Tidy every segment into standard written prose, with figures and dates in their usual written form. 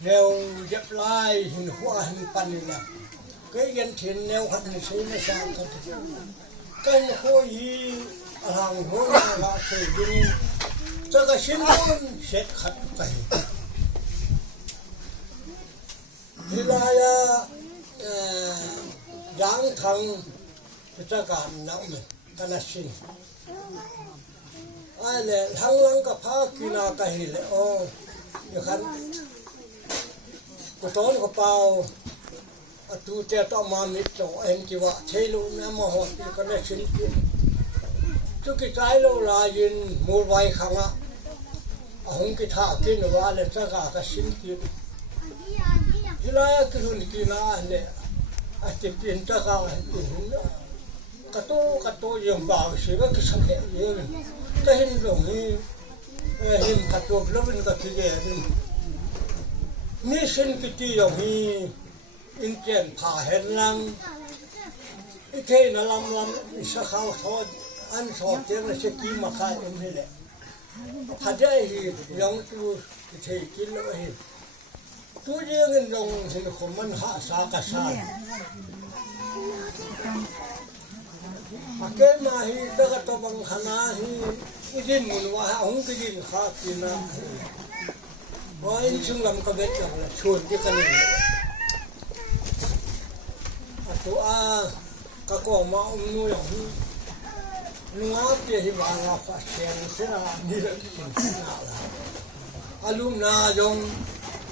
nèo dẹp lai hình hoa hình pan này là cái dân thiện nèo hạt này xây nó sang cái nó khôi hàng khôi là xây dựng cho cái xin luôn sẽ khát cái thì là giáng thằng cho cả não mình cái là xin ai lệ thằng lăng cái phá kia là cái lệ ô như khăn cái trốn cái bao tu te to mà mít cho em chỉ vợ thấy luôn em mà họ thì cái này xin tiền chứ cái trái lâu là yên mua vay không á không cái thà kia nó vào lên tất cả cái xin tiền thì là cái luôn kia là này cái tiền tất cả tiền cái tô dùng vào sẽ cái sản phẩm gì cái hình đồng hình cái tô lúc bên cái gì vậyนี่เส้นกิติอย่างนี้อินเดียนผ่าเห็นลังอีเทนลำอิสขาวทอดอันทอดเจ้าเสกีมาขายเองนี่แหละถ้าได้หิยังตัวเทกินแล้วหิตัวเดียวกันลงสิขมันหาสากระชายอาเกมาหิตะกตบังขนาหิอิดินมุนว่าหงกิดินขากินนะว่าอินซึ่งลำกระเบ็ดอย่างละชวนที่กันนี่ตัวก็กองมานู่อย่างนี้งาเปียหิบาลาฟ้าเชียงเสียนะนี่แหละสิ่งที่น่าละอารมณ์น่ายง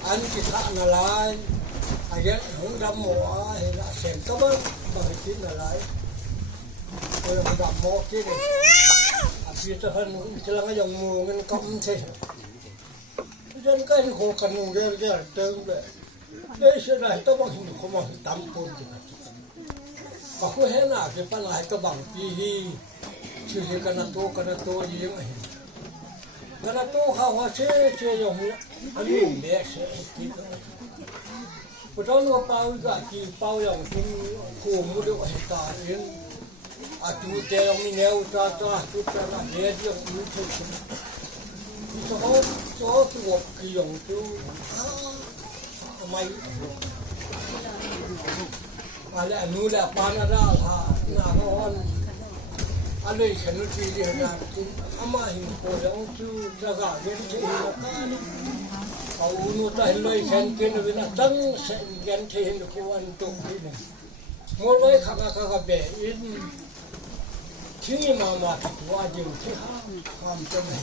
อันที่ท่านาลายอาเยหงดำหมัวเห็นละเสียงก็บ้างบางทีนาลายเออหงดำหมัวที่นี่อาชีพจะหันจะลังยังมือมันกำเท่ยันก็เห็นโคกันงูเยอะๆเติมเลยได้เสียดายต้องบางทีเขามาตามคนจริงก็คือเห็นอ่ะคือปัญหาก็บางปีชื่อกันโตยังไงกันโตเขาว่าเชื่ออย่างนี้อันนี้เด็กเชื่อที่พอตอนเราเป่าก็กี่เป่าอย่างที่คู่มือเดียวให้ตาเองอาจูเจ้ามีแนวตาจุดตาเดียดอย่างนี้เช่นโจ้ตัวกี่อย่างตัวทำไมอะไรนู่นแหละปานาดาลาหน้าร้อนอะไรฉันรู้ที่เรียนนะอามาหินโพยังจูจักรเดินที่นักการเอาอุนุตาหินเลยฉันกินวินาตั้งเส้นยันที่หินโพอันตุกินมัวเลยข้างข้างเบอินที่มาถักว่าอยู่ที่ห้ามจำเป็น